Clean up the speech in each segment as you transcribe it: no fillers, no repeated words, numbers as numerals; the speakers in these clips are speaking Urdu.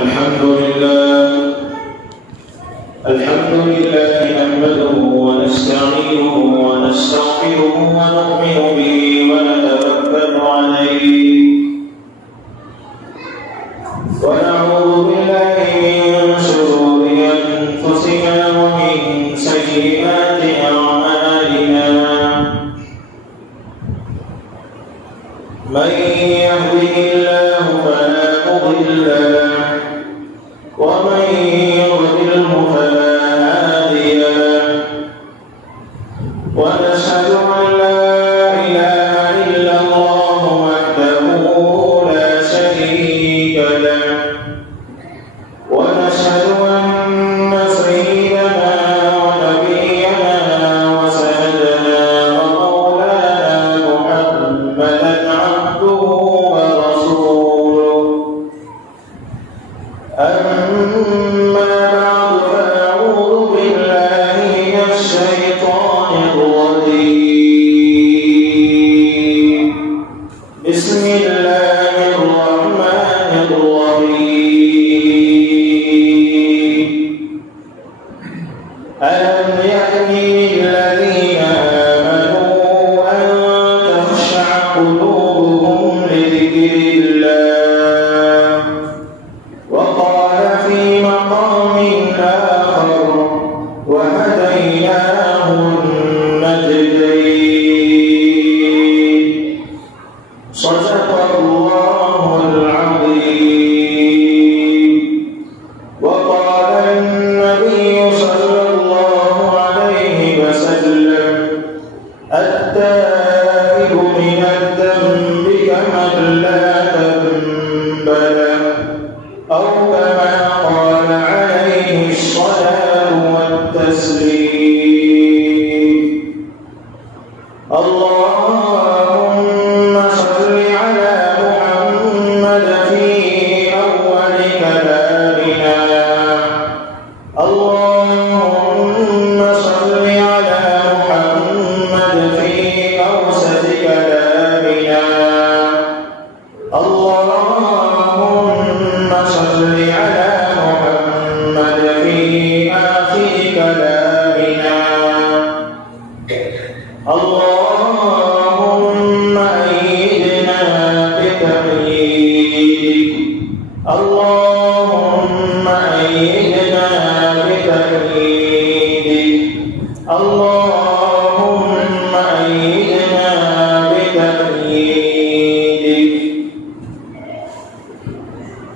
الحمد لله نحمده ونستعينه ونستغفره ونؤمن به ونتوكل عليه ونعوذ بالله من شرور أنفسنا ومن سيئات أعمالنا من يهده الله فلا مضل له ومن يضلله فلا هادي له ونشهد أن لا إله إلا الله وحده لا شريك له ونشهد أن سيدنا ونبينا وسندنا ومولانا محمدا عبده ورسوله أما بعد فأعوذ بالله من الشيطان الرجيم بسم الله الرحمن الرحيم ألم يأن للذين آمنوا أن تخشع قلوبهم لذكر الله وقال في مقام آخر وهديناه النجدين صدق الله العظيم وقال النبي صلى الله عليه وسلم التائب من الذنب كمن لا ذنب له أو كما قال عليه الصلاة والتسليم اللهم صل على محمد في أول كلامنا اللهم صل على محمد في أوسط كلامنا اللهم صل على محمد في آخر كلامنا اللهم أيدنا بتأييدك اللهم أيدنا بتأييدك اللهم أيدنا بتأييدك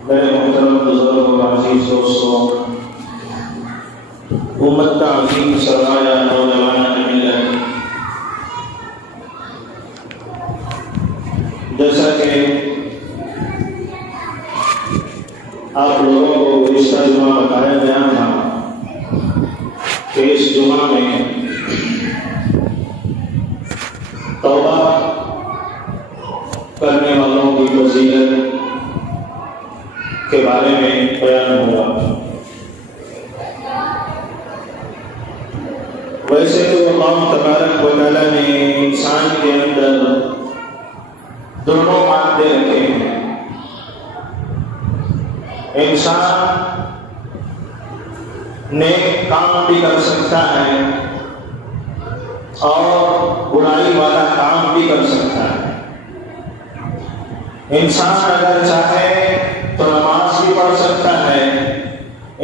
میرے محترم بزرگ اور عزیز دوستوں، امت تعظیم سرمایہ نوجوان ملت، جیسا کہ آپ لوگوں کو گزشتہ جمعہ بتایا گیا تھا کہ اس جمعہ میں توبہ کرنے والوں کی فضیلت کے بارے میں بیان ہوا۔ ویسے تو اللہ تبارک و تعالیٰ نے انسان کے اندر دونوں مادے رکھے ہیں۔ انسان نیک کام بھی کر سکتا ہے اور برائی والا کام بھی کر سکتا ہے۔ انسان اگر چاہے تو نماز بھی پڑھ سکتا ہے،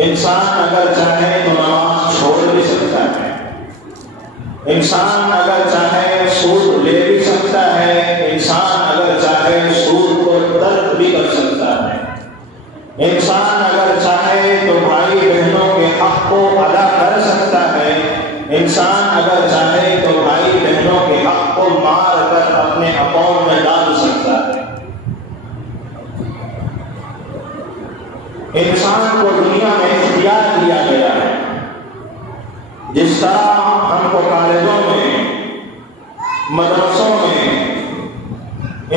انسان اگر چاہے تو نماز چھوڑ بھی سکتا ہے، انسان اگر چاہے سود لے بھی سکتا ہے، انسان اگر چاہے سود کو ترک بھی کر سکتا ہے، انسان اگر چاہے تو بھائی بہنوں کے حق کو ادا کر سکتا ہے، انسان اگر چاہے تو بھائی بہنوں کے حق کو مار کر اپنے اکاؤنٹ میں ڈال سکتا ہے۔ انسان کو دنیا میں اختیار دیا گیا ہے۔ جس طرح ہم کو کالجوں میں، مدرسوں میں،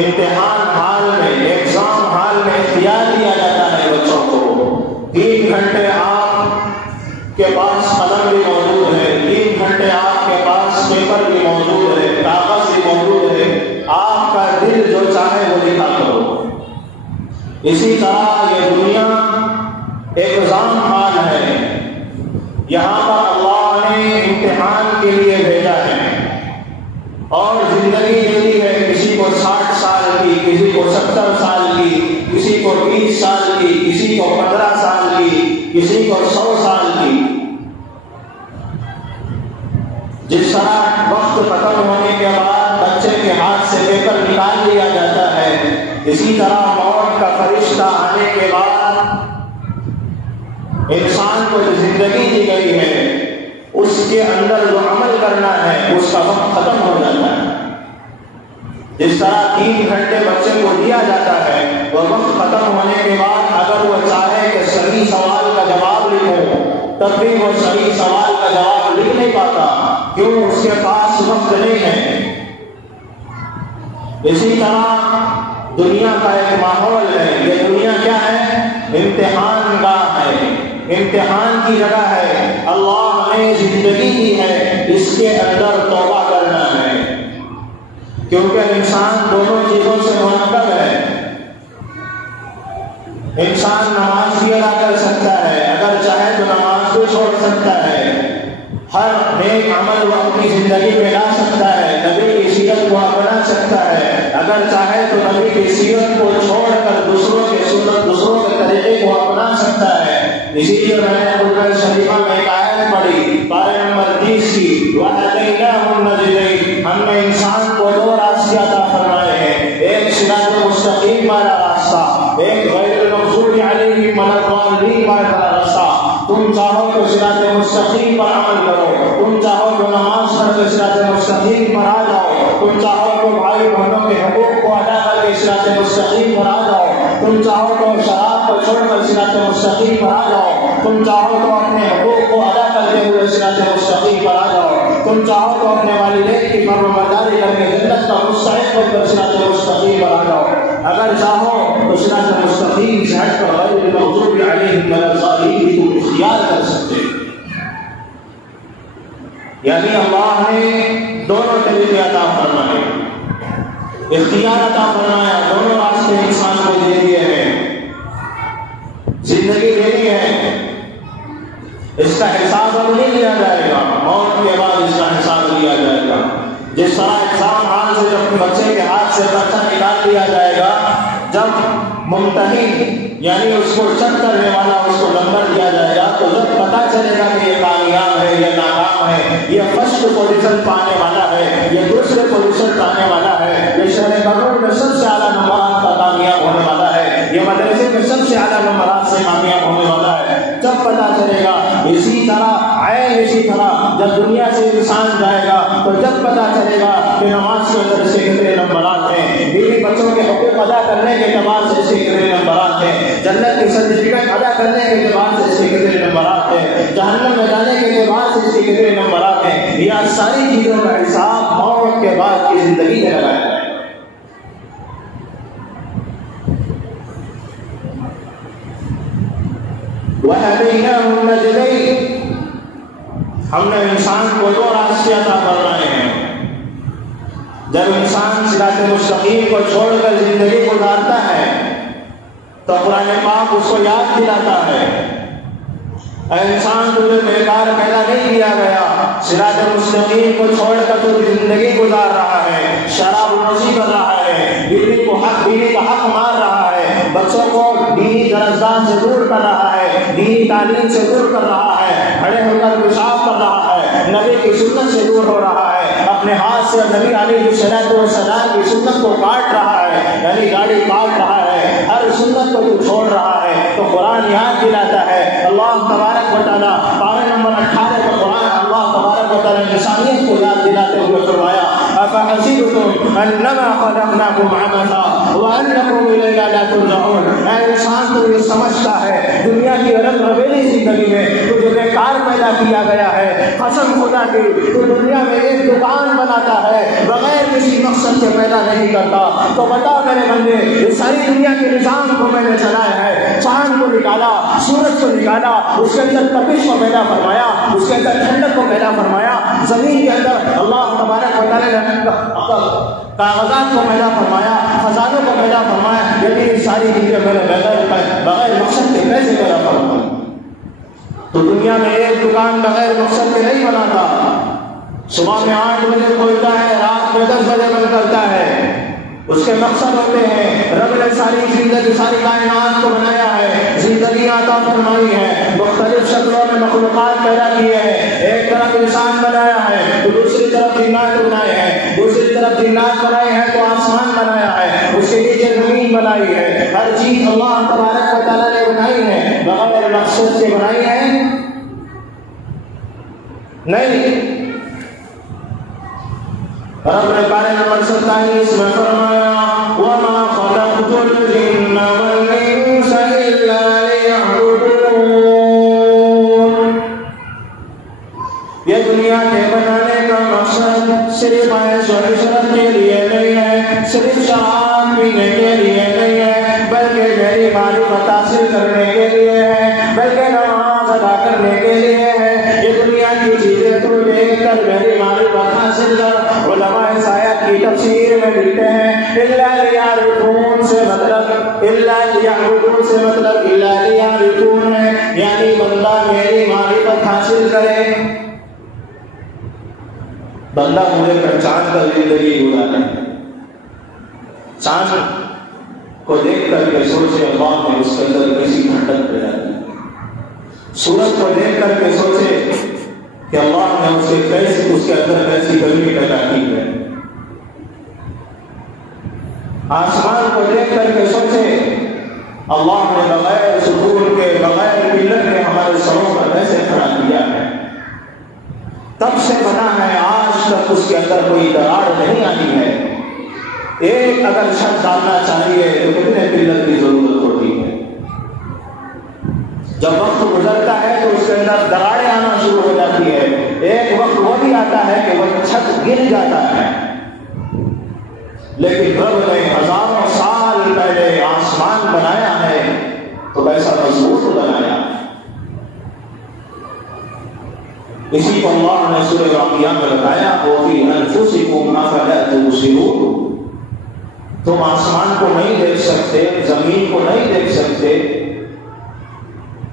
امتحان ہال میں، ایگزام ہال میں اختیار دیا جاتا ہے بچوں کو، 3 گھنٹے آپ کے پاس قلم بھی موجود ہے، 3 گھنٹے آپ کے پاس پیپر بھی موجود ہے، کاغذ بھی موجود ہے، آپ کا دل جو چاہے وہ لکھا کرو۔ اسی طرح یہ دنیا ایک نظام حال ہے، یہاں پر اللہ نے امتحان کے لیے بھیجا ہے اور زندگی دینی ہے، کسی کو 60 سال کی، کسی کو 70 سال کی، کسی کو 20 سال کی، کسی کو 15 سال کی، کسی کو 100 سال کی۔ جس طرح وقت ختم ہونے کے بعد بچے کے ہاتھ سے پیپر نکال لیا جاتا ہے، اسی طرح موت کا فرشتہ آنے کے بعد انسان کو جو زندگی دی گئی ہے اس کے اندر جو عمل کرنا ہے اس کا وقت ختم ہو جاتا ہے۔ جس طرح 3 گھنٹے بچے کو دیا جاتا ہے، وہ وقت ختم ہونے کے بعد اگر وہ چاہے کہ صحیح سوال کا جواب لکھو تب بھی وہ صحیح سوال کا جواب لکھ نہیں پاتا، کیوں؟ اس کے پاس وقت نہیں ہے۔ اسی طرح دنیا کا ایک ماحول ہے، یہ دنیا کیا ہے؟ امتحان گاہ ہے، امتحان کی جگہ ہے۔ اللہ نے زندگی دی ہے، اس کے اندر توبہ کرنا ہے، کیونکہ انسان دونوں چیزوں سے مرکب ہے۔ انسان نماز بھی ادا کر سکتا ہے، اگر چاہے تو نماز بھی چھوڑ سکتا ہے، ہر نیک عمل وہ اپنی زندگی میں لا سکتا ہے، نبی کی سیرت کو اپنا سکتا ہے، اگر چاہے تو نبی کی سیرت کو چھوڑ کر دوسروں کے سنت، دوسروں کے طریقے کو اپنا سکتا ہے۔ اسی لیے میں نے قرآن شریفہ میں ایک آیت پڑھی، پارہ نمبر 30 کی، وَهَدَيْنَاهُ النَّجْدَيْنِ، ہم نے انسان کو 2 راستے عطا فرمائے ہیں، ایک صراط مستقیم والا راستہ، ایک غیر المغضوب علیہم ولا الضالین والا راستہ۔ تم چاہو تو صراط مستقیم پر عمل کرو، تم چاہو تو نماز پڑھ کے صراط مستقیم پر آ جاؤ، تم چاہو تو بھائی بہنوں کے حقوق کو ادا کر کے صراط مستقیم پر آ جاؤ، تم چاہو تو شراب کو چھوڑ کر صراط مستقیم پر آ جاؤ، تم چاہو تو اپنے حقوق کو ادا کرتے ہوئے صراط مستقیم پر آ جاؤ، تم چاہو تو اپنے والدین کی فرمانبرداری کر کے جنت کا مستحق بن کر صراط مستقیم پر آ جاؤ، اگر چاہو تو صراط مستقیم سے ہٹ کر غیر المغضوب علیہم ولا الضالین بھی تم اختیار کر سکتے۔ یعنی اللہ نے دونوں طریقے عطا فرمائے، اختیار عطا فرمایا، دونوں راستے انسان کو دے دیے ہیں۔ زندگی دینی ہے، اس کا حساب اب نہیں لیا جائے گا، موت کے بعد اس کا حساب لیا جائے گا۔ جس طرح ایگزام ہال سے جب بچے کے ہاتھ سے پرچہ نکال دیا جائے گا، جب ممتحن یعنی اس کو چیک کرنے والا اس کو نمبر دیا جائے گا، تو جب پتا چلے گا کہ یہ کامیاب ہے، یہ ناکام ہے، یہ فرسٹ پوزیشن پانے والا ہے، یہ دوسرے پوزیشن پانے والا ہے، یہ شہر بنور میں سب سے اعلیٰ نمبرات کا کامیاب ہونے والا ہے، یہ مدرسے میں سب سے اعلیٰ نمبرات سے کامیاب ہونے والا ہے، جب پتا چلے گا۔ اسی طرح جب دنیا سے انسان جائے گا تو جب پتا چلے گا کہ نماز کے اندر سے کتنے نمبرات ہیں، بیوی بچوں کے حقوق ادا کرنے کے اعتبار سے اس کے کتنے نمبرات ہیں، جنت کی سرٹیفکیٹ ادا کرنے کے اعتبار سے اس کے کتنے نمبرات ہیں، جہنم میں جانے کے اعتبار سے اس کے کتنے نمبرات ہیں، یہ ساری چیزوں کا حساب موت کے بعد کی زندگی میں لگایا جائے۔ وَهَدَيْنَاهُ النَّجْدَيْنِ، ہم نے انسان کو 2 راستے عطا فرمائے ہیں۔ جب انسان صراط مستقیم کو چھوڑ کر زندگی گزارتا ہے تو قرآن پاک اس کو یاد دلاتا ہے، اے انسان تجھے بیکار پیدا نہیں کیا گیا، صراط مستقیم کو چھوڑ کر تو زندگی گزار رہا ہے، شراب نوشی کر رہا ہے، بیوی کا حق مار رہا ہے، بچوں کو دینی درسگاہ سے دور کر رہا ہے، دینی تعلیم سے دور کر رہا ہے، کھڑے ہو کر پیشاب کر رہا ہے، نبی کی سنت سے دور ہو رہا ہے، اپنے ہاتھ سے نبی علیہ السلام کی سنت کو کاٹ رہا ہے، یعنی گاڑی کاٹ رہا ہے، ہر سنت کو تو چھوڑ رہا ہے، تو قرآن یاد دلاتا ہے۔ اللہ تبارک و تعالیٰ پارہ نمبر 18 کا قرآن اللہ تبارک و تعالیٰ انسانیت کو یاد دلاتے ہوئے فرمایا، أَفَحَسِبْتُمْ أَنَّمَا خَلَقْنَاكُمْ عَبَثًا وَأَنَّكُمْ إِلَيْنَا لَا تُرْجَعُونَ، اے انسان تو یہ سمجھتا ہے دنیا کی رنگ رویلی زندگی میں تجھے بیکار پیدا کیا گیا ہے، قسم خدا کی تو دنیا میں ایک دکان بناتا ہے، بغیر کسی مقصد سے پیدا نہیں کرتا، تو بتا میرے بندے اس ساری دنیا کے نظام کو میں نے چلایا ہے، چاند کو نکالا، سورج کو نکالا، اس کے اندر تپش کو پیدا فرمایا، اس کے اندر ٹھنڈک کو پیدا فرمایا، زمین کے اندر اللہ تبارک و تعالیٰ نے کاغذات کو پیدا فرمایا، خزانوں کو پیدا فرمایا، یعنی ساری چیزیں میں نے بغیر مقصد کے کیسے پیدا فرمایا۔ تو دنیا میں ایک دکان بغیر مقصد کے نہیں بناتا. صبح میں 8 بجے کھولتا ہے، رات میں 10 بجے بند کرتا ہے. اس کے مقصد ہوتے ہیں. رب نے ساری زندگی، ساری کائنات کو بنایا ہے، زندگی عطا فرمائی ہے، مختلف شکلوں میں مخلوقات پیدا کیے ہیں. ایک طرف انسان بنایا ہے تو دوسری طرف جنات بنائے ہیں، دوسری طرف جنات بنائے ہیں تو آسمان بنایا ہے، اس کے نیچے زمین بنائی ہے. ہر چیز اللہ تبارک و تعالیٰ نے بنائی ہے، بغیر مقصد سے بنائی ہے نہیں. رب نے پارے نمبر 27 میں فرمایا وَمَا خَلَقْتُ الْجِنَّ وَالْإِنسَ إِلَّا لِيَعْبُدُونَ. یہ دنیا کے بنانے کا مقصد صرف عیش و عشرت کے لیے نہیں ہے، صرف شراب پینے کے لیے نہیں ہے، بلکہ میری معرفت حاصل کرنے کے لیے ہے، بلکہ نماز ادا کرنے کے لیے ہے. یہ دنیا کی چیزیں تو دیکھ کر میری معرفت حاصل کر. علماء آیت کی تفسیر میں لکھتے ہیں الا لیعرفون سے مطلب الا لیعبدون سے مطلب الا لیعرفون ہے، یعنی بندہ میری معرفت حاصل کرے، بندہ مجھے پہچان کر زندگی گزارے. چاند کو دیکھ کر کے سوچے اللہ نے اس کے اندر کیسی ٹھنڈک پیدا کی. سورج کو دیکھ کر کے سوچے کہ اللہ نے اس کے اندر کیسی گرمی پیدا کی ہے. آسمان کو دیکھ کر کے سوچے اللہ نے بغیر سکون کے، بغیر پلر کے ہمارے سروں پر کیسے کھڑا کیا ہے. تب سے بنا ہے، آج تک اس کے اندر کوئی دراڑ نہیں آئی ہے. ایک اگر چھت ڈالنا چاہیے تو کتنے پلر کی ضرورت ہوتی ہے. جب وقت گزرتا ہے تو اس کے اندر دراڑیں آنا شروع ہو جاتی ہے. ایک وقت وہ بھی آتا ہے کہ وہ چھت گر جاتا ہے. لیکن رب نے ہزاروں سال پہلے آسمان بنایا ہے تو کیسا مضبوط بنایا. اسی کو اللہ نے سورہ انبیاء میں بتایا وَفِي أَنفُسِكُمْ أَفَلَا تُبْصِرُونَ. تم آسمان کو نہیں دیکھ سکتے، زمین کو نہیں دیکھ سکتے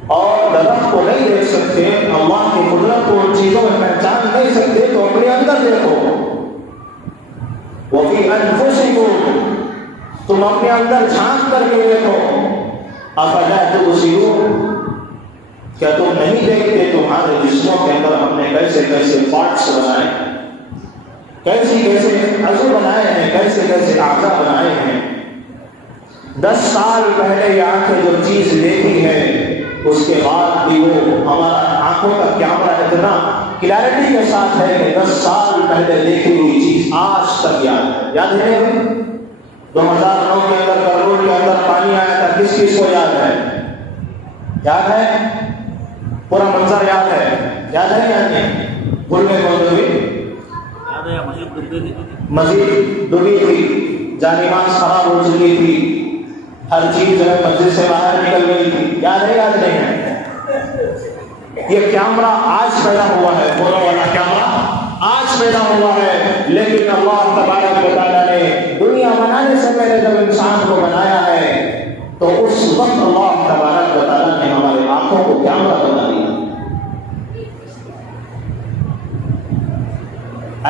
اور درخت کو نہیں دیکھ سکتے، اللہ کی قدرت کو ان چیزوں میں پہچان نہیں سکتے، تو اپنے اندر دیکھو. وَفِي أَنفُسِكُمْ، تم اپنے اندر جھانک کر کے دیکھو. أَفَلَا تُبْصِرُونَ، کیا تم نہیں دیکھتے تمہارے جسموں کے اندر ہم نے کیسے کیسے پارٹس بنائے، کیسے کیسے عضو بنائے ہیں، کیسے کیسے اعضاء بنائے ہیں. 10 سال پہلے یہ آنکھیں جو چیز دیکھی ہے اس کے بعد بھی وہ ہمارا آنکھوں کا کیمرہ اتنا کلیئرٹی کے ساتھ ہے کہ 10 سال پہلے دیکھی ہوئی چیز آج تک یاد ہے. 2009 کے اندر کرنول کے اندر پانی آیا تھا، کس کس کو یاد ہے؟ یاد ہے؟ پورا منظر یاد ہے؟ یاد ہے یا نہیں؟ بھول گئے کون بھی؟ مسجد ڈوبی تھی، جانماز خراب ہو چکی تھی، ہر چیز جو ہے مسجد سے باہر نکل گئی تھی. یاد ہے یاد نہیں ہے؟ یہ کیمرہ آج پیدا ہوا ہے، فوٹو والا کیمرہ آج پیدا ہوا ہے. لیکن اللہ تبارک و تعالیٰ نے دنیا بنانے سے پہلے جب انسان کو بنایا ہے تو اس وقت اللہ تبارک و تعالیٰ نے ہمارے آنکھوں کو کیمرہ بنا دیا.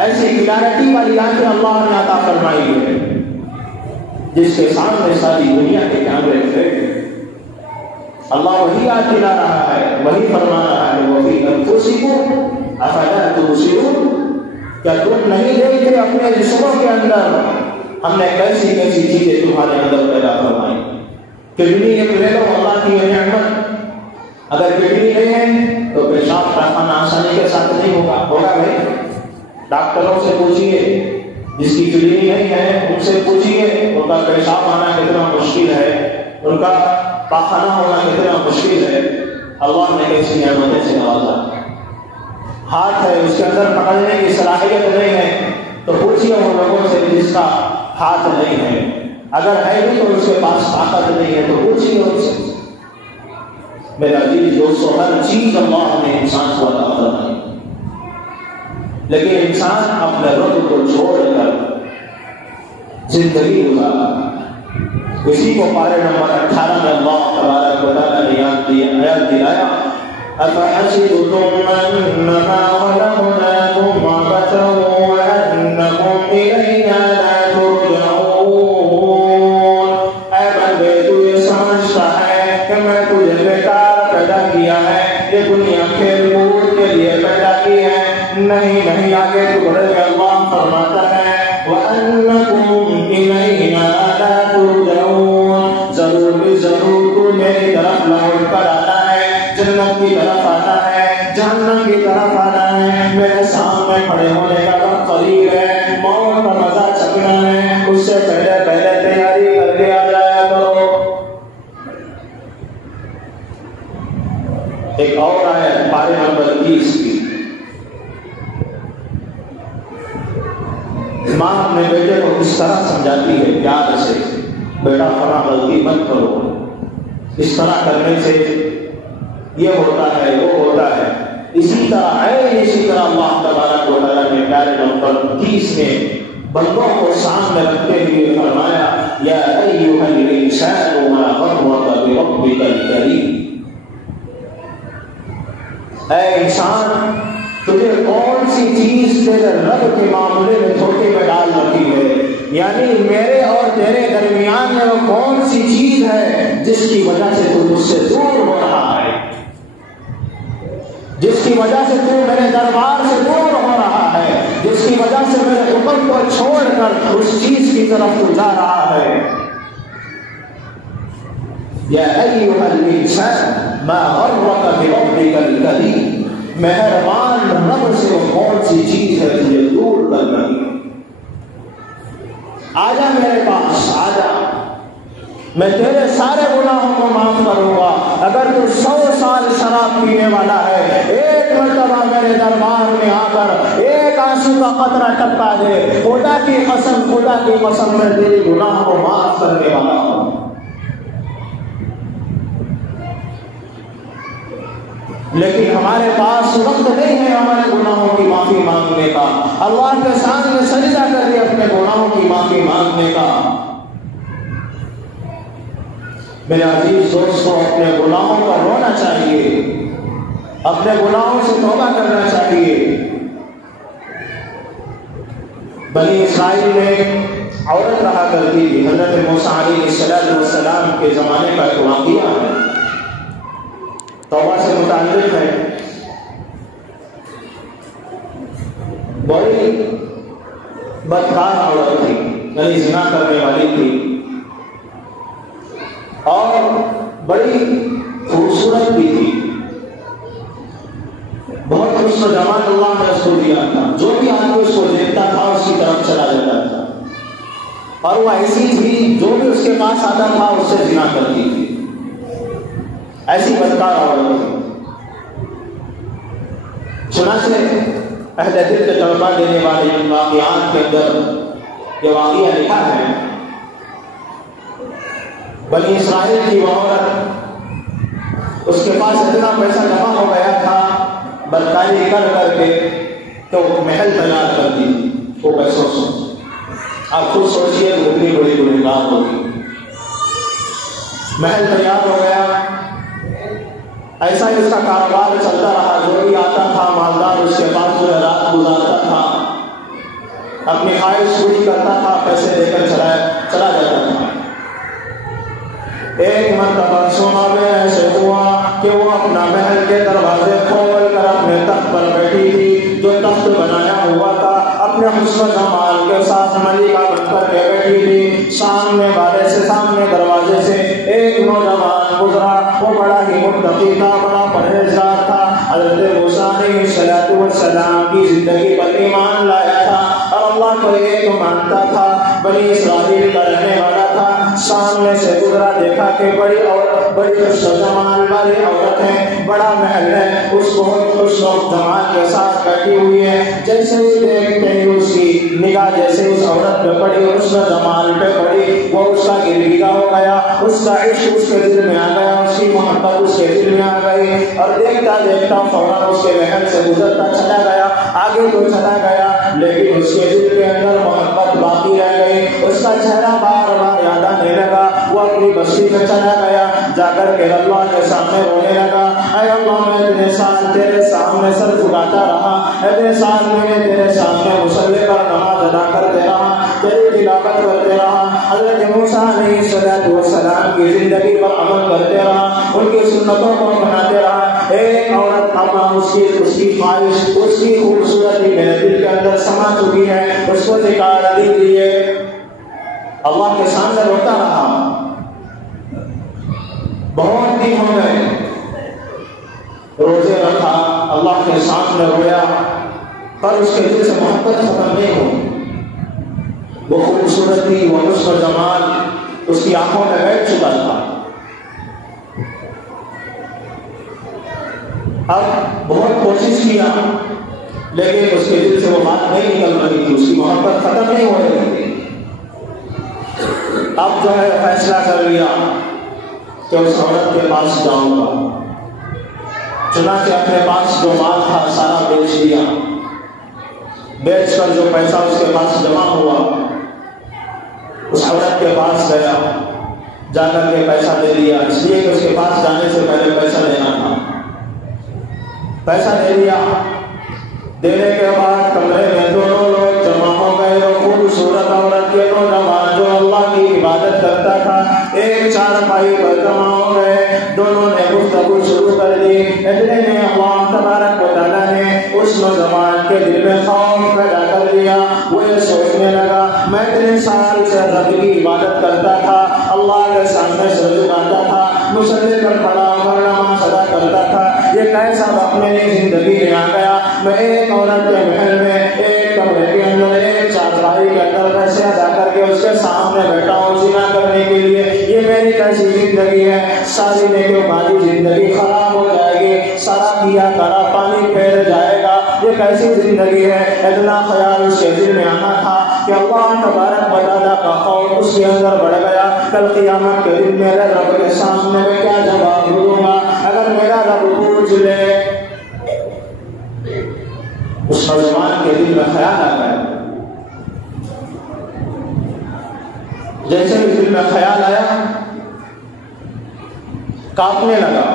ایسی کلیئرٹی والی آنکھیں اللہ نے عطا فرمائی ہے جس کے سامنے ساری دنیا کے کیمرے فٹ ہیں. اللہ وہی یاد دلا رہا ہے، وہی فرما رہا ہے وَفِي أَنفُسِكُمْ أَفَلَا تُبْصِرُونَ. کیا تم نہیں دیکھتے اپنے جسموں کے اندر ہم نے کیسی کیسی چیزیں تمہارے اندر پیدا فرمائی. کڈنی ایک لے لو، اللہ کی نعمت. اگر کڈنی نہیں ہے تو پیشاب پاخانہ آسانی کے ساتھ نہیں ہوگا بھائی. ڈاکٹروں سے پوچھیے، جس کی کڈنی نہیں ہے ان سے پوچھیے ان کا پیشاب آنا کتنا مشکل ہے، ان کا پاخانہ ہونا کتنا مشکل ہے. اللہ نے کیسی نعمتیں سے نوازا. ہاتھ ہے، اس کے اندر پکڑنے کی صلاحیت نہیں ہے تو پوچھیے ان لوگوں سے جس کا ہاتھ نہیں ہے. اگر ہے بھی تو اس کے پاس طاقت نہیں ہے تو پوچھیے ان سے. میرا عزیز دوستو، ہر چیز اللہ نے انسان کو عطا فرمائی، لیکن انسان اپنے رب کو چھوڑ کر زندگی گزارا. اسی کو پارے نمبر 18 میں اللہ تبارک و تعالیٰ نے یاد دلایا أفحسبتم أنما خلقناكم عبثا وأنكم إلينا لا ترجعون. اے بندے تو یہ سمجھتا ہے کہ میں تجھے بیکار پیدا کیا ہے، یہ دنیا کھیل کود کے لیے پیدا کی ہے؟ نہیں نہیں، آگے تو بڑھ کے اللہ فرماتا ہے وَأَنَّكُمْ إِلَيْنَا لَا تُرْجَعُونَ، ضرور بھی ضرور تو میری طرف لوٹ کر آنا ہے، جنت کی طرف آنا ہے، جہنم کی طرف آنا ہے، میرے سامنے کھڑے ہونے کا وقت قریب ہے، موت کا مزہ چکنا ہے، اس سے پہلے پہلے تیاری کر کے آ جایا کرو۔ ایک اور آیت پارے نمبر 20 کی، ماں اپنے بیٹے کو اس طرح سمجھاتی ہے پیار سے، بیٹا فلاں غلطی مت کرو، اس طرح کرنے سے یہ ہوتا ہے وہ ہوتا ہے۔ اسی طرح اللہ تبارک و تعالیٰ نے پیارے نمبر 30 میں بندوں کو سامنے رکھتے ہوئے فرمایا یا ایھا الانسان ما غرک بربک الکریم، اے انسان تجھے کون سی چیز تیرے رب کے معاملے میں دھوکے میں ڈال رکھی ہے، یعنی میرے اور تیرے درمیان میں وہ کون سی چیز ہے جس کی وجہ سے تو مجھ سے دور ہو رہا ہے، جس کی وجہ سے تو میرے دربار سے دور ہو رہا ہے، جس کی وجہ سے میرے حکم کو چھوڑ کر اس چیز کی طرف تو جا رہا ہے۔ یا ایھا الانسان ما غرک بربک الکریم، مہربان رب سے وہ کون سی چیز ہے تجھے دور کر رہی ہے، آجا میرے پاس آجا، میں تیرے سارے گناہوں کو معاف کروں گا۔ اگر تو 100 سال شراب پینے والا ہے، ایک مرتبہ میرے دربار میں آ کر ایک آنسو کا قطرہ ٹپکا دے، خدا کی قسم میں تیرے گناہوں کو معاف کرنے والا ہوں۔ لیکن ہمارے پاس وقت نہیں ہے ہمارے گناہوں کی معافی مانگنے کا، اللہ کے سامنے سجدہ کر کے اپنے گناہوں کی معافی مانگنے کا۔ میرے عزیز دوستو، اپنے گناہوں پر رونا چاہیے، اپنے گناہوں سے توبہ کرنا چاہیے۔ بنی اسرائیل میں عورت رہا کرتی تھی، حضرت موسیٰ علیہ السلام کے زمانے کا ایک واقعہ ہے، توبہ سے متعلق ہے۔ بڑی بدکار عورت تھی، یعنی زنا کرنے والی تھی، اور بڑی خوبصورت بھی تھی، بہت حسن و جمال اللہ نے اس کو دیا تھا، جو بھی آدمی اس کو دیکھتا تھا اس کی طرف چلا جاتا تھا، اور وہ ایسی تھی جو بھی اس کے پاس آتا تھا اس سے زنا کرتی تھی، ایسی بدکار عورت تھی۔ چنانچہ اہل دل کے تڑپا دینے والے واقعات کے اندر یہ واقعہ لکھا ہے، بنی اسرائیل کی وہ عورت، اس کے پاس اتنا پیسہ جمع ہو گیا تھا بدکاری کر کر کے کہ وہ محل تیار کرتی تھی وہ پیسوں سے۔ آپ خود سوچئے اتنی بڑی بڑی بات ہوگی۔ محل تیار ہو گیا، ایسا ہی اس کا کاروبار چلتا رہا، جو بھی آتا تھا مالدار اس کے پاس جو رات گزارتا تھا، اپنی خواہش پوری کرتا تھا، پیسے دے کر چلا جاتا تھا۔ ایک مرتبہ سونا میں ایسے ہوا کہ وہ اپنا محل کے دروازے کھول کر اپنے تخت پر بیٹھی تھی، جو تخت بنایا ہوا تھا، اپنے حسن و جمال کے ساتھ ملکہ بن کر کے بیٹھی تھی۔ سامنے والے سے، سامنے دروازے سے ایک نوجوان گزرا، وہ بڑا ہی متقی تھا، بڑا پرہیزگار تھا، حضرت موسیٰ علیہ السلام کی زندگی پر ایمان لایا تھا اور اللہ کو ایک مانتا تھا، بنی اسرائیل کا رہنے والا تھا۔ سامنے سے گزرا، دیکھا کہ بڑی عورت، بڑی حسن و جمال والی عورت ہے، بڑا محل ہے، اس بہت حسن و جمال کے ساتھ بیٹھی ہوئی ہے۔ جیسے ہی دیکھتے ہی اس کی نگاہ جیسے اس عورت پہ پڑی، حسن و جمال پہ پڑی، وہ اس کا گرویدہ ہو گیا، اس کا عشق اس کے دل میں آ گیا، اس کی محبت اس کے دل میں آ گئی، اور دیکھتا دیکھتا فوراً اس کے محل سے گزرتا چلا گیا، آگے تو چلا گیا، لیکن اس کے دل کے اندر محبت باقی رہ گئی، اس کا چہرہ بار بار یاد آنے لگا۔ وہ اپنی بستی میں چلا گیا، جا کر کے اللہ کے سامنے رونے لگا، اے اللہ میں تجھے سامنے سر جھکاتا رہا، اتنے سال میں تیرے سامنے مصلی پر نماز ادا کرتے رہا، تیری تلاوت کرتے رہا، حضرت موسیٰ علیہ السلام کی زندگی پر عمل کرتے رہا، ان کی سنتوں کو بناتے رہا۔ ایک عورت اپنا اس کی خواہش، اس کی خوبصورتی میرے دل کے اندر سما چکی ہے، اس کو نکال دیجیے۔ اللہ کے سامنے روتا رہا، بہت دن ہو گئے، روزے رکھا، اللہ کے سامنے رویا، پر اس کے دل سے محبت ختم نہیں ہوئی۔ وہ خوبصورتی، وہ حسن و جمال اس کی آنکھوں میں بیٹھ چکا تھا۔ اب بہت کوشش کیا لیکن اس کے دل سے وہ بات نہیں نکل رہی تھی، اس کی محبت ختم نہیں ہو رہی تھی۔ اب جو ہے فیصلہ کر لیا کہ اس عورت کے پاس جاؤں گا، چنانچہ اپنے پاس جو مال تھا سارا بیچ دیا، بیچ کر جو پیسہ اس کے پاس جمع ہوا اس عورت کے پاس گیا، جا کر کے پیسہ دے دیا، اس لیے کہ اس کے پاس جانے سے پہلے پیسہ دینا تھا۔ پیسہ دے دیا، دینے کے بعد کمرے میں دونوں لوگ جمع ہو گئے، وہ خوبصورت عورت کے نوجوان جو اللہ کی عبادت کرتا تھا ایک چارپائی پر جمع ہو گئے، دونوں نے گفتگو شروع کر دی۔ اتنے میں اللہ تبارک و تعالیٰ نے اس نوجوان کے دل میں خوف پیدا کر دیا، وہ یہ سوچنے لگا میں اتنے سال سے رب کی عبادت کرتا تھا، اللہ کے سامنے سر جھکاتا تھا، مصلی پر کھڑا ہو کر نماز ادا کرتا تھا، یہ کیسا وقت میری زندگی میں آ گیا، میں ایک عورت کے محل میں ایک کمرے کے اندر ایک چارپائی کے اندر پیسے ادا کر کے اس کے سامنے بیٹھا ہوں زنا کرنے کے لیے، یہ میری کیسی زندگی ہے؟ ساری نیکیوں والی زندگی خراب ہو جائے گی، سارا کیا کرا پانی پھیر جائے گا، یہ کیسی زندگی ہے؟ اتنا خیال اس کے دل میں آنا تھا کہ اللہ تبارک و تعالیٰ کا خوف اس کے اندر بڑھ گیا۔ کل قیامت کے دن میرے رب کے سامنے میں کیا جواب دوں گا اگر میرا رب پوچھ لے؟ اس نوجوان کے دل میں خیال آ گیا، جیسے ہی دل میں خیال آیا کانپنے لگا،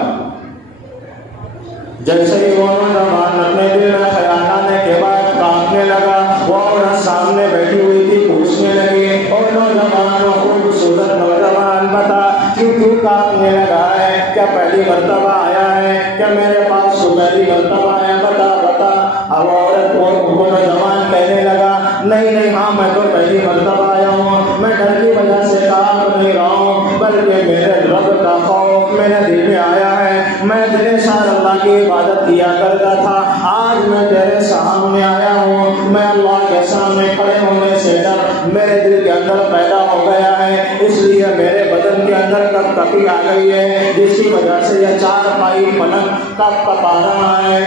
جیسے ہی وہ نوجوان اپنے دل میں خیال آنے کے بعد کانپنے لگا، وہ عورت سامنے بیٹھی ہوئی تھی پوچھنے لگی، اور نوجوان خوبصورت نوجوان بتا کیوں کانپنے لگا ہے؟ کیا پہلی مرتبہ آیا ہے؟ کیا میرے پاس پہلی مرتبہ ہے؟ بتا بتا۔ اب عورت وہ نوجوان کہنے لگا نہیں ہاں میں تو پہلی مرتبہ آیا ہوں، میں ڈر کی وجہ سے کانپ نہیں رہا ہوں بلکہ میرے رب کا خوف میرے دل میں آیا ہے، میں اتنے سال اللہ کی عبادت کیا کرتا تھا، آج میں تیرے سامنے آیا ہوں، میں اللہ کے سامنے کھڑے ہونے سے ڈر میرے دل کے اندر پیدا ہو گیا ہے، اس لیے میرے بدن کے اندر کپکپی آ گئی ہے جس کی وجہ سے یہ چارپائی پلنگ کپ کپا رہا ہے۔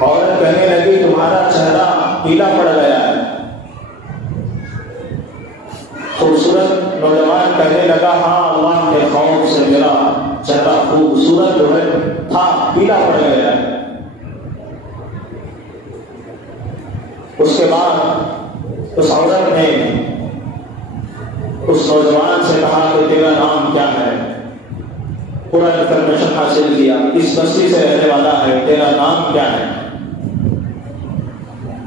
عورت کہنے لگی تمہارا چہرہ پیلا پڑ گیا ہے۔ خوبصورت نوجوان کہنے لگا ہاں اللہ کے خوف سے میرا چہرہ خوبصورت جو ہے تھا پیلا پڑ گیا ہے۔ اس کے بعد اس عورت نے اس نوجوان سے کہا کہ تیرا نام کیا ہے؟ پورا انفارمیشن حاصل کیا، اس بستی سے رہنے والا ہے، تیرا نام کیا ہے؟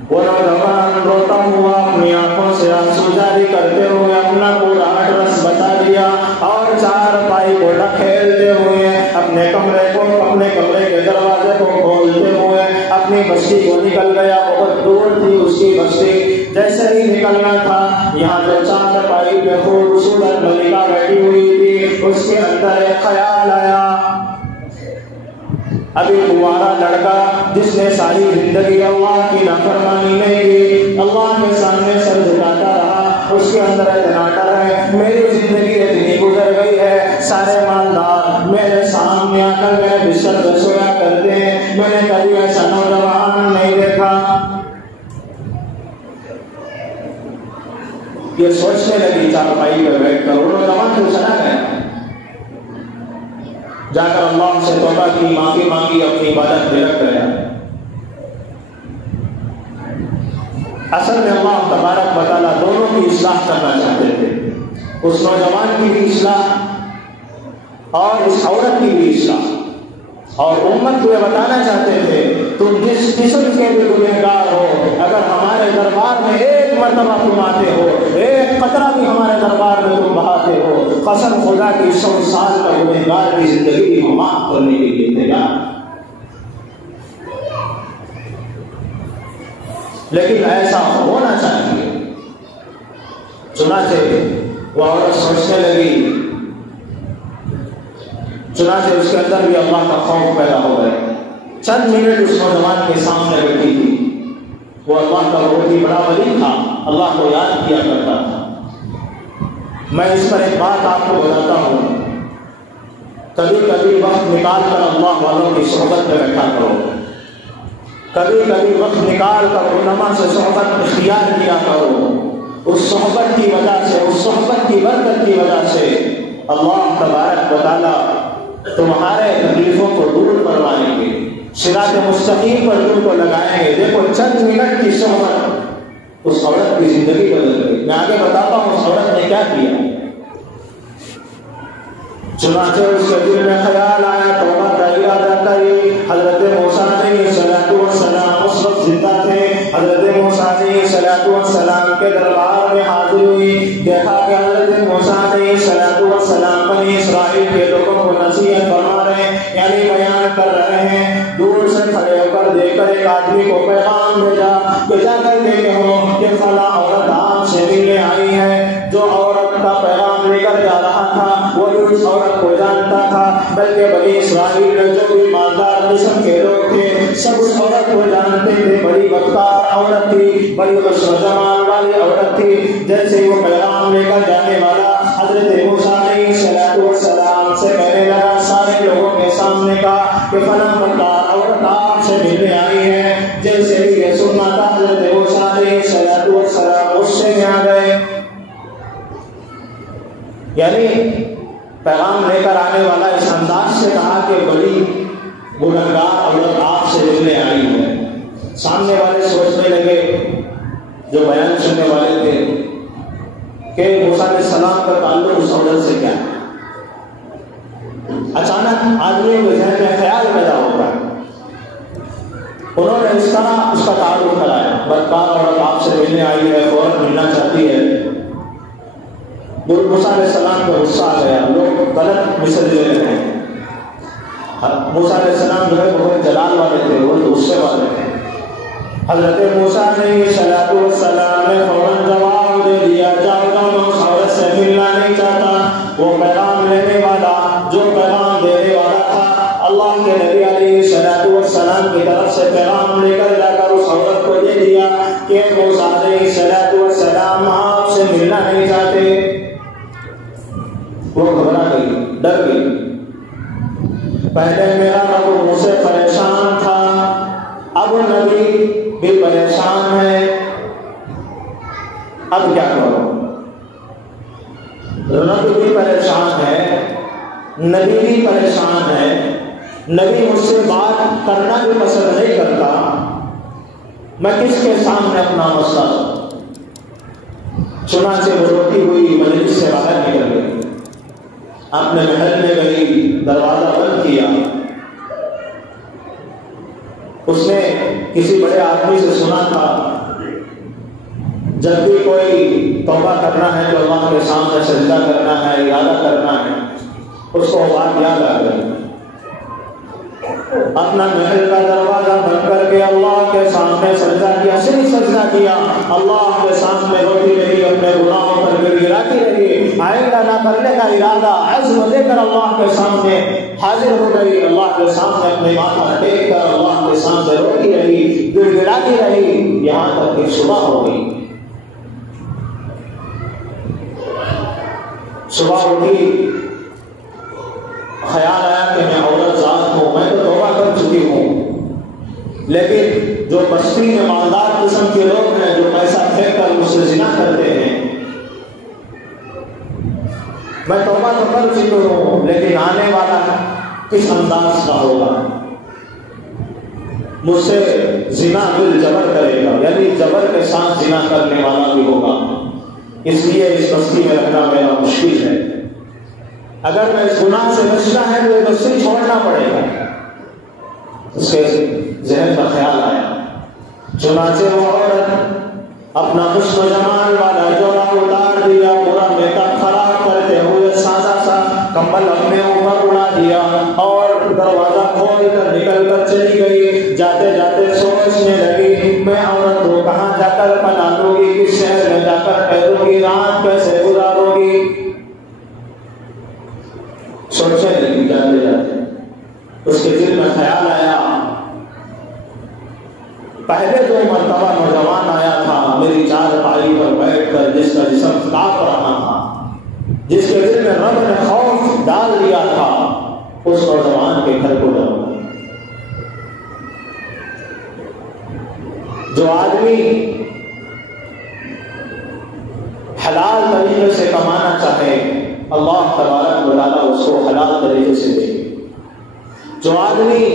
وہ نوجوان روتا ہوا اپنی آنکھوں سے آنسو جاری کرتے ہوئے اپنا پورا ایڈریس بتا دیا اور چارپائی کو ڈھکیلتے ہوئے اپنے کمرے کے دروازے کو کھولتے ہوئے اپنی بستی کو نکل گیا۔ بہت دور تھی اس کی بستی، جیسے ہی نکلنا تھا یہاں جو چارپائی پہ خوبصورت ملکہ بیٹھی ہوئی تھی اس کے اندر ایک خیال آیا، ابھی تمہارا لڑکا جس نے ساری زندگی اللہ کی نافرمانی نہیں کی، اللہ کے سامنے سر جھکاتا رہا، اس کے اندر اتنا ڈر ہے، میری زندگی اتنی گزر گئی ہے، سارے مالدار میرے سامنے آ کر میرے بستر پہ سویا کرتے ہیں، میں نے کبھی ایسا نوجوان نہیں دیکھا۔ یہ سوچنے لگی چارپائی پہ بیٹھ کر، وہ نوجوان تو چلا گیا، جا کر اللہ سے توبہ کی، معافی مانگی، اپنی عبادت میں لگ گیا۔ اصل میں اللہ تبارک و تعالیٰ دونوں کی اصلاح کرنا چاہتے تھے، اس نوجوان کی بھی اصلاح اور اس عورت کی بھی اصلاح۔ اور امت کو یہ بتانا چاہتے تھے تم جس قسم کے بھی گنہگار ہو، اگر ہمارے دربار میں ایک مرتبہ تم آتے ہو، ایک قطرہ بھی ہمارے دربار میں تم بہاتے ہو، قسم خدا کی 100 سال کا گنہگار کی زندگی کو معاف کرنے کے لیے تیار۔ لیکن ایسا ہونا چاہیے۔ چنانچہ وہ عورت سوچنے لگی، چنانچہ اس کے اندر بھی اللہ کا خوف پیدا ہو گیا۔ چند منٹ اس نوجوان کے سامنے بیٹھی تھی، وہ اللہ کا بہت ہی بڑا ولی تھا، اللہ کو یاد کیا کرتا تھا۔ میں اس پر ایک بات آپ کو بتاتا ہوں، کبھی کبھی وقت نکال کر اللہ والوں کی صحبت میں بیٹھا کرو، کبھی کبھی وقت نکال کر علماء سے صحبت اختیار کیا کرو۔ اس صحبت کی وجہ سے، اس صحبت کی برکت کی وجہ سے اللہ تبارک و تعالی تمہارے تکلیفوں کو دور کروائیں گے، صراط مستقیم پر تم کو لگائیں گے۔ دیکھو چند منٹ کی صحبت اس عورت کی زندگی بدل گئی۔ میں آگے بتاتا ہوں اس عورت نے کیا کیا۔ چنانچہ اس کے دل میں خیال آیا، توبہ کا ارادہ کری۔ حضرت موسیٰ علیہ السلام اس وقت زندہ تھے۔ حضرت موسیٰ علیہ السلام کے دربار میں حاضر ہوئی، دیکھا کہ حضرت موسیٰ علیہ السلام بنی اسرائیل کے لوگوں کو نصیحت فرما رہے ہیں، یعنی بیان کر رہے ہیں۔ دور سے کھڑے ہو کر دیکھ کر ایک آدمی کو پیغام بھیجا کہ جا کر دیکھے ہو کہ فلاں عورت آپ سے ملنے آئی ہے۔ جو عورت کا پیغام لے کر جا رہا تھا وہ اس عورت کو جانتا تھا، بلکہ بنی اسرائیل میں جو بھی مالدار قسم کے لوگ تھے سب اس عورت کو جانتے تھے۔ بڑی وقار عورت تھی، بڑی حسن و جمال والی عورت تھی۔ جیسے وہ پیغام لے کر جانے والا حضرت موسیٰ علیہ السلام سے کہنے لگا، سارے لوگوں کے سامنے کہا کہ فلاں وقار عورت آپ سے ملنے آئی ہے۔ جیسے ہی یہ سننا تھا حضرت موسیٰ علیہ السلام غصے میں آ گئے۔ یعنی پیغام لے کر آنے والا اس انداز سے کہا کہ بڑی گنہگار عورت آپ سے ملنے آئی ہے۔ سامنے والے سوچنے لگے، جو بیان سننے والے تھے، کہ موسیٰ علیہ السلام کا تعلق اس عورت سے کیا ہے۔ اچانک آدمی کے ذہن میں خیال پیدا ہوتا ہے، انہوں نے اس طرح اس کا تعلق کرایا، بدکار عورت آپ سے ملنے آئی ہے، فوراً ملنا چاہتی ہے۔ موسیٰ علیہ السلام کو غصہ آ گیا، لوگ غلط مثل لے رہے ہیں۔ موسیٰ علیہ السلام جو ہے بہت جلال والے تھے، بہت غصے والے تھے۔ حضرت موسیٰ علیہ السلام نے فوراً جواب دے دیا، جاؤ جاؤ، میں اس عورت سے ملنا نہیں چاہتا۔ وہ پیغام لینے والا، جو پیغام دینے والا تھا، اللہ کے نبی علیہ السلام کی طرف سے پیغام لے کر جا کر اس عورت کو دے دیا کہ موسیٰ علیہ السلام آپ سے ملنا نہیں چاہتے۔ وہ گھبرا گئی، ڈر گئی۔ پہلے میرا رب مجھ سے پریشان تھا، اب نبی بھی پریشان ہے، اب کیا کرو؟ رب بھی پریشان ہے، نبی بھی پریشان ہے، نبی مجھ سے بات کرنا بھی پسند نہیں کرتا، میں کس کے سامنے اپنا مسئلہ؟ چنانچہ وہ روتی ہوئی مجلس سے باہر نکل گئی، اپنے محل میں گئی، دروازہ بند کیا۔ اس نے کسی بڑے آدمی سے سنا تھا جب بھی کوئی توبہ کرنا ہے تو اللہ کے سامنے سجدہ کرنا ہے، ارادہ کرنا ہے۔ اس کو بات یاد آ گئی، اپنا محل کا دروازہ بند کر کے اللہ کے سامنے سجدہ کیا، صرف سجدہ کیا، اللہ کے سامنے روتی رہی، اپنے گناہوں پر گڑگڑاتی رہی، آئندہ نہ کرنے کا ارادہ عزم لے کر اللہ کے سامنے حاضر ہو گئی، اللہ کے سامنے اپنے ماتھا ٹیک کر اللہ کے سامنے روتی رہی، گڑگڑاتی رہی، یہاں تک کہ صبح ہو گئی۔ صبح اٹھی، خیال آیا کہ میں عورت ذات ہوں، میں تو توبہ کر چکی ہوں، لیکن جو بستی میں مالدار قسم کے لوگ ہیں جو پیسہ پھینک کر مجھ سے زنا کرتے ہیں، میں توبہ تو کر چکی ہوں، لیکن آنے والا کس انداز کا ہوگا؟ مجھ سے زنا بل جبر کرے گا، یعنی جبر کے ساتھ زنا کرنے والا بھی ہوگا، اس لیے اس بستی میں رہنا میرا مشکل ہے۔ اگر میں اس گناہ سے بچنا ہے تو یہ بستی چھوڑنا پڑے گا، اس کے ذہن میں خیال آیا، چنانچہ وہ عورت اپنا حسن و جمال والا جوڑا اتار دیا، پورا میک اپ خراب کرتے ہوئے سادہ سا کمبل اپنے اوپر اڑا دیا اور دروازہ کھول کر نکل کر چلی گئی۔ جاتے جاتے سوچنے لگی، میں عورت کو کہاں جا کر پناہ لوں گی، کس شہر میں جا کر ٹھہروں گی، رات کیسے گزاروں گی۔ سوچنے لگی جاتے جاتے اس کے دل میں خیال آیا، پہلے جو مرتبہ نوجوان آیا تھا میری چارپائی پر بیٹھ کر، جس کا جسم کاپ رہا تھا، جس کے دل میں رب نے خوف ڈال دیا تھا، اس نوجوان کے گھر کو جاؤں گا۔ جو آدمی حلال طریقے سے کمانا چاہے اللہ تبارک و تعالیٰ اس کو حلال طریقے سے دے گے۔ جو آدمی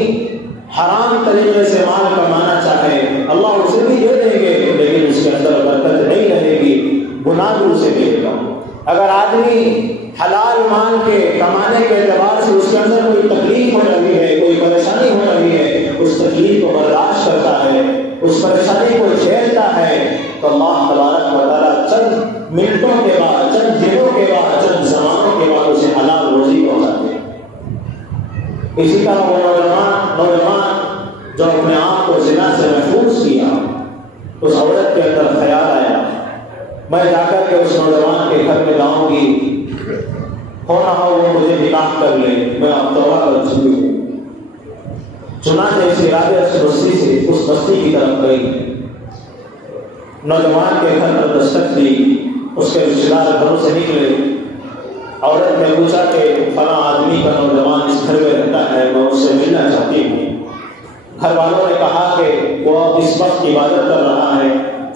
حرام طریقے سے مال کمانا چاہے اللہ اسے بھی دے دیں گے، لیکن اس کے اندر برکت نہیں رہے گی، گناہ بھی اسے دے گا۔ اگر آدمی حلال مال کے کمانے کے اعتبار سے اس کے اندر کوئی تکلیف ہو رہی ہے، کوئی پریشانی ہو رہی ہے، اس تکلیف کو برداشت کرتا ہے، اس پریشانی کو جھیلتا ہے، تو اللہ تبارک و تعالیٰ چند منٹوں کے بعد، چند دنوں کے بعد، چند زمانوں کے بعد اسے حلال روزی پہنچاتے ہیں۔ اسی طرح وہ نوجوان جو اپنے آپ کو زنا سے محفوظ کیا، اس عورت کے اندر خیال آیا، میں جا کر کے اس نوجوان کے گھر میں جاؤں گی، ہو نہ ہو وہ مجھے نکاح کر لے، میں اب توبہ کر چکی ہوں۔ چنانچہ اس ارادے اس بستی سے اس بستی کی طرف گئی، نوجوان کے گھر پر دستک دی، اس کے رشتہ دار گھروں سے نکلے، عورت نے پوچھا کہ فلاں آدمی کا نوجوان اس گھر میں رہتا ہے، میں اس سے ملنا چاہتی ہوں۔ گھر والوں نے کہا کہ وہ اس وقت عبادت کر رہا ہے،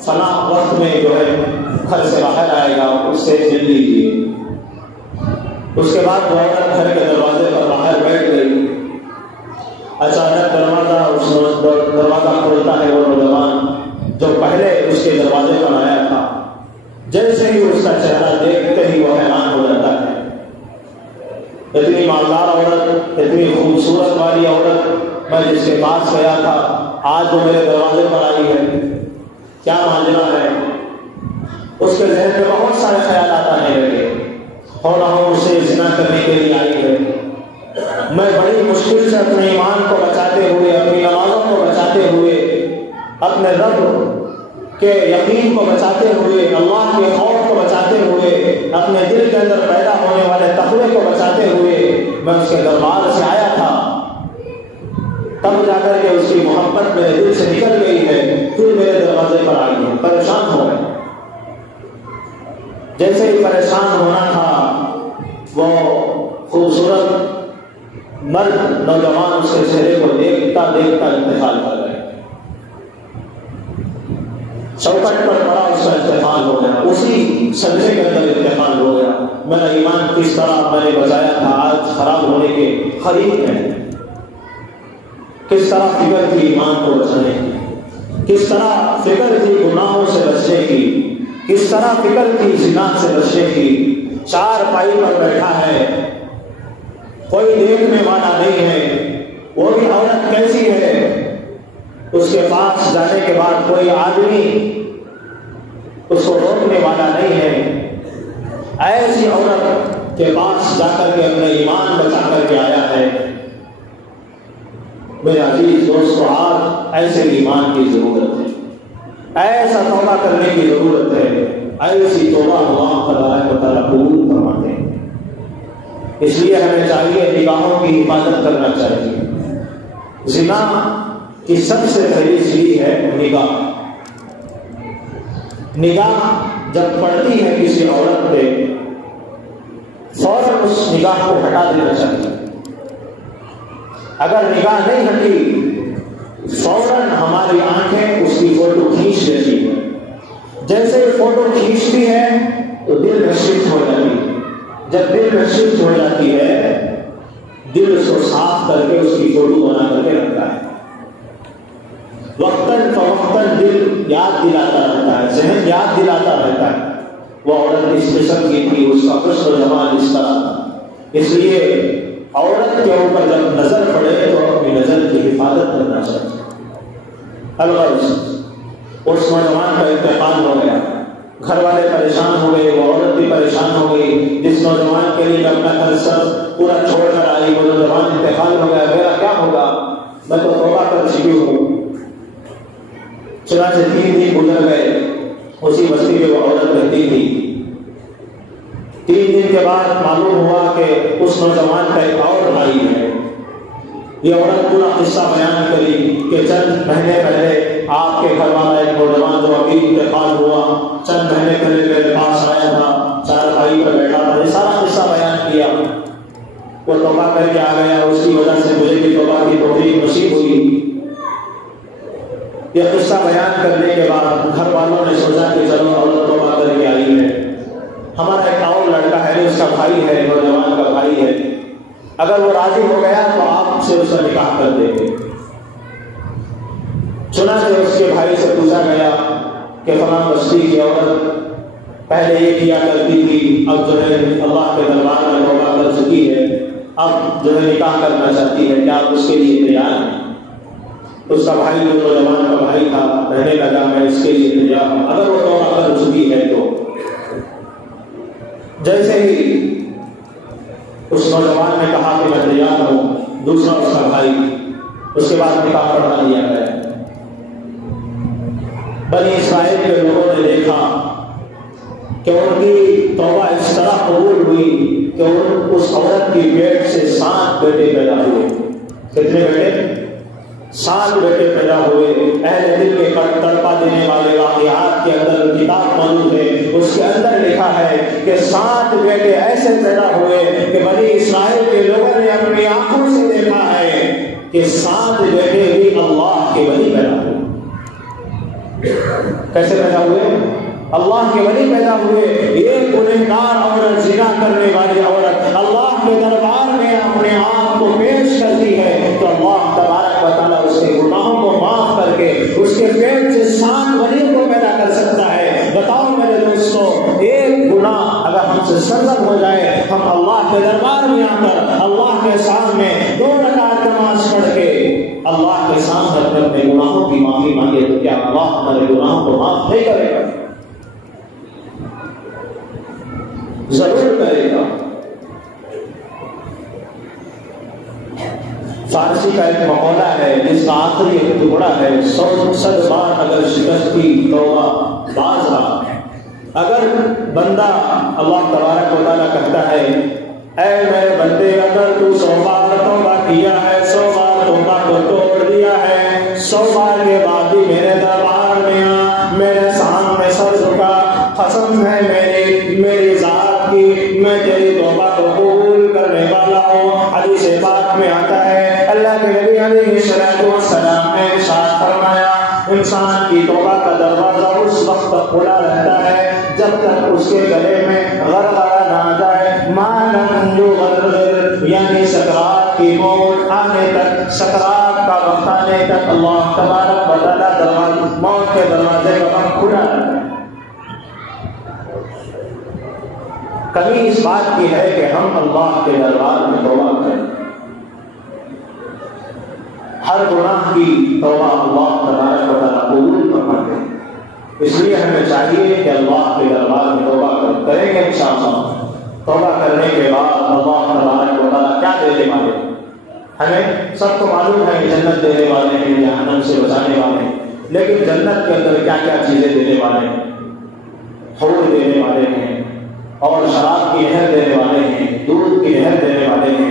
فلاں وقت میں جو ہے گھر سے باہر آئے گا، اس سے مل لیجیے۔ اس کے بعد وہ عورت گھر کے دروازے پر باہر بیٹھ گئی، اچانک دروازہ کھولتا ہے، وہ نوجوان جو پہلے اس کے دروازے پر آیا تھا، جیسے ہی اس کا چہرہ دیکھتے ہی وہ حیران ہو جاتا ہے۔ اتنی مالدار عورت، اتنی خوبصورت والی عورت، میں جس کے پاس گیا تھا آج وہ میرے دروازے پر آئی ہے، کیا ماجرا ہے؟ اس کے ذہن میں بہت سارے خیالات آنے لگے، ہو نہ ہو اسے زنا کرنے کے لیے آئی ہے، میں بڑی مشکل سے اپنے ایمان کو بچاتے ہوئے، اپنی نمازوں کو بچاتے ہوئے، اپنے رب کے یقین کو بچاتے ہوئے، اللہ کے خوف کو بچاتے ہوئے، اپنے دل کے اندر پیدا ہونے والے تقوی کو بچاتے ہوئے میں اس کے دربار سے آیا تھا، تب جا کر کے اس کی محبت میرے دل سے نکل گئی ہے، پھر میرے دروازے پر آئی ہے، پریشان ہو گئے۔ جیسے ہی پریشان ہونا تھا، وہ خوبصورت مرد نوجوان اس کے چہرے کو دیکھتا دیکھتا انتقال کر گئے، چوکٹ پر پڑا اس کا انتقال ہو گیا، اسی سجدے کے اندر انتقال ہو گیا۔ میرا ایمان کس طرح میں نے بچایا تھا آج خراب ہونے کے قریب ہے۔ کس طرح فکر تھی ایمان کو بچانے کی، کس طرح فکر تھی گناہوں سے بچنے کی، کس طرح فکر تھی زنا سے بچنے کی۔ چار پائی پر بیٹھا ہے، کوئی دیکھنے والا نہیں ہے، وہ بھی عورت کیسی ہے، اس کے پاس جانے کے بعد کوئی آدمی اس کو روکنے والا نہیں ہے۔ ایسی عورت کے پاس جا کر کے اپنا ایمان بچا کر کے آیا ہے۔ میرے عزیز دوستو، آج ایسے ایمان کی ضرورت ہے، ایسا توبہ کرنے کی ضرورت ہے، ایسی توبہ اللہ تبارک و تعالیٰ قبول فرماتے ہیں۔ اس لیے ہمیں چاہیے نگاہوں کی حفاظت کرنا چاہیے۔ زنا کی سب سے پہلی چیز ہے نگاہ۔ نگاہ جب پڑتی ہے کسی عورت پہ، فوراً اس نگاہ کو ہٹا دینا چاہیے۔ اگر نگاہ نہیں ہٹی، فوراً ہماری آنکھیں اس کی فوٹو کھینچ لیتی ہیں، جیسے ہی فوٹو کھینچتی ہے تو دل میں شفٹ ہو جاتی ہے۔ جب دل میں شفٹ ہو جاتی ہے، دل اس کو صاف کر کے اس کی فوٹو بنا کر کے رکھتا ہے۔ وقتاً فوقتاً دل یاد دلاتا رہتا ہے، ذہن یاد دلاتا رہتا ہے وہ عورت اس قسم کی تھی، اس کا حسن و جمال اس طرح تھا۔ اس لیے عورت کے اوپر جب نظر پڑے تو اپنی نظر کی حفاظت کرنا چاہیے۔ الغرض اس نوجوان کا انتقال ہو گیا، گھر والے پریشان ہو گئے، وہ عورت بھی پریشان ہو گئی، جس نوجوان کے لیے اپنا گھر سب پورا چھوڑ کر آئی، وہ نوجوان انتقال ہو گیا، میرا کیا ہوگا، میں تو توبہ کر چکی ہوں۔ چنانچہ 3 دن گزر گئے، اسی بستی میں وہ عورت رہتی تھی۔ 3 دن کے بعد معلوم ہوا کہ اس نوجوان کا ایک اور بھائی ہے۔ یہ عورت پورا قصہ بیان کری کہ چند مہینے پہلے آپ کے گھر والا ایک نوجوان جو ابھی انتقال ہوا، چند مہینے پہلے میرے پاس آیا تھا، 4 بھائی پر بیٹھا تھا، یہ سارا قصہ بیان کیا۔ وہ توبہ کر کے آ گیا، اس کی وجہ سے مجھے بھی توبہ کی توفیق نصیب ہوئی۔ یہ قصہ بیان کرنے کے بعد گھر والوں نے سوچا کہ چلو عورت توبہ کر کے آئی ہے، ہمارا ایک اور لڑکا ہے، اس کا بھائی ہے، نوجوان کا بھائی ہے، اگر وہ راضی ہو گیا تو آپ سے اس کا نکاح کر دیں گے۔ چنانچہ اس کے بھائی سے پوچھا گیا کہ فلاں بستی کی عورت پہلے یہ کیا کرتی تھی، اب جو ہے اللہ کے دربار میں توبہ کر چکی ہے، اب جو ہے نکاح کرنا چاہتی ہے، کیا آپ اس کے لیے تیار ہیں؟ اس کا بھائی جو نوجوان کا بھائی تھا کہنے لگا میں اس کے لیے تیار ہوں، اگر وہ توبہ کر چکی ہے تو۔ جیسے ہی اس نوجوان نے کہا کہ میں تیار ہوں، دوسرا اس کا بھائی، اس کے بعد نکاح پڑھا دیا گیا۔ بنی اسرائیل کے لوگوں نے دیکھا کہ ان کی توبہ اس طرح قبول ہوئی کہ اس عورت کی پیٹ سے 7 بیٹے پیدا ہوئے۔ کتنے بیٹے؟ 7 بیٹے پیدا ہوئے۔ اہل دل کے تڑپا دینے والے واقعات کے اندر کتاب موجود ہے، اس کے اندر لکھا ہے کہ 7 بیٹے ایسے پیدا ہوئے کہ بنی اسرائیل کے لوگوں نے اپنی آنکھوں سے دیکھا ہے کہ 7 بیٹے بھی اللہ کے ولی پیدا ہوئے۔ کیسے پیدا ہوئے؟ اللہ کے ولی پیدا ہوئے۔ ایک گنہگار عورت، زنا کرنے والی عورت اللہ کے دربار میں اپنے آپ کو پیش کرتی ہے تو اللہ تبارک و تعالیٰ اس کے گناہوں کو معاف کر کے اس کے پیٹ سے 7 ولیوں کو پیدا کر سکتا ہے۔ بتاؤ میرے دوستوں، ایک گناہ اگر ہم سے سرزد ہو جائے، ہم اللہ کے دربار میں آ کر اللہ کے سامنے 2 رکعت نماز پڑھ کے اللہ کے سامنے اپنے گناہوں کی معافی مانگے تو کیا اللہ ہمارے گناہوں کو معاف نہیں کرے گا؟ ضرور کرے گا۔ فارسی کا ایک مقولہ ہے جس کا آخری ایک ٹکڑا ہے، 100 بار اگر شکست کی توبہ باز رہا۔ اگر بندہ اللہ تبارک و تعالیٰ کہتا ہے اے میرے بندے اگر تو 100 بار توبہ کیا ہے، 100 بار توبہ کو توڑ دیا ہے، 100 بار کے بعد بھی میرے دربار میں آ، میرے سامنے سر جھکا، قسم ہے میری ذات کی، میں تیری توبہ کو قبول کرنے والا ہوں۔ حدیث پاک میں آتا ہے اللہ کے نبی علیہ السلام نے ارشاد فرمایا انسان کی توبہ کا دروازہ اس وقت تک کھلا رہتا ہے جب تک اس کے گلے میں غرغرہ نہ آ جائے، ما لم یغرغر، یعنی سکرات کی موت آنے تک، سکرات کا وقت آنے تک اللہ تبارک و تعالیٰ موت کے دروازے کا وقت کھلا رہتا ہے۔ کمی اس بات کی ہے کہ ہم اللہ کے دربار میں توبہ کریں، ہر گناہ کی توبہ اللہ تبارک و تعالیٰ قبول فرماتے ہیں۔ اس لیے ہمیں چاہیے کہ اللہ کے دربار میں توبہ کریں گے انشاءاللہ۔ توبہ کرنے کے بعد اللہ تبارک و تعالیٰ کیا دینے والے ہیں؟ ہمیں سب کو معلوم ہے کہ جنت دینے والے ہیں، جہنم سے بچانے والے ہیں، لیکن جنت کے اندر کیا کیا چیزیں دینے والے ہیں؟ حور دینے والے ہیں، اور شراب کی نہر دینے والے ہیں، دودھ کی نہر دینے والے ہیں،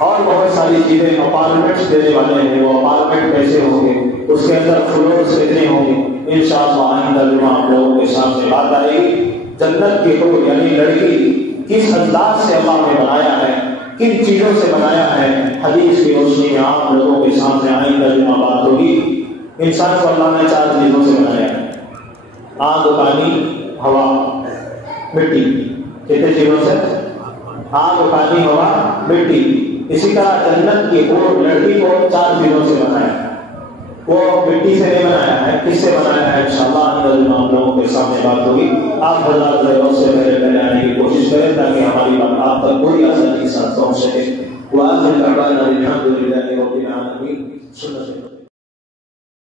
اور بہت ساری چیزیں، اپارٹمنٹس دینے والے ہیں۔ وہ اپارٹمنٹ کیسے ہوں گے، اس کے اندر فلورز کتنے ہوں گے، انشاءاللہ آئندہ جمعہ آپ لوگوں کے سامنے بات آئے گی۔ جنت کی حور یعنی لڑکی کس انداز سے اللہ نے بنایا ہے، کن چیزوں سے بنایا ہے، حدیث کی روشنی میں آپ لوگوں کے سامنے آئندہ جمعہ بات ہوگی۔ انسان کو اللہ نے 4 چیزوں سے بنایا ہے، آگ، پانی، ہوا، مٹی۔ کتنے چیزوں سے؟ آگ، پانی، ہوا، مٹی۔ اسی طرح جنت کی حور لڑکی کو 4 چیزوں سے بنایا ہے۔ وہ مٹی سے نہیں بنایا ہے، کس سے بنایا ہے انشاءاللہ اندر آپ لوگوں کے سامنے بات ہوگی۔ آپ حضرات ضرور سے پہلے آنے کی کوشش کریں تاکہ ہماری بات آپ تک پوری آسانی کے ساتھ پہنچ سکے۔ وآخر دعوانا الحمد لله رب العالمين.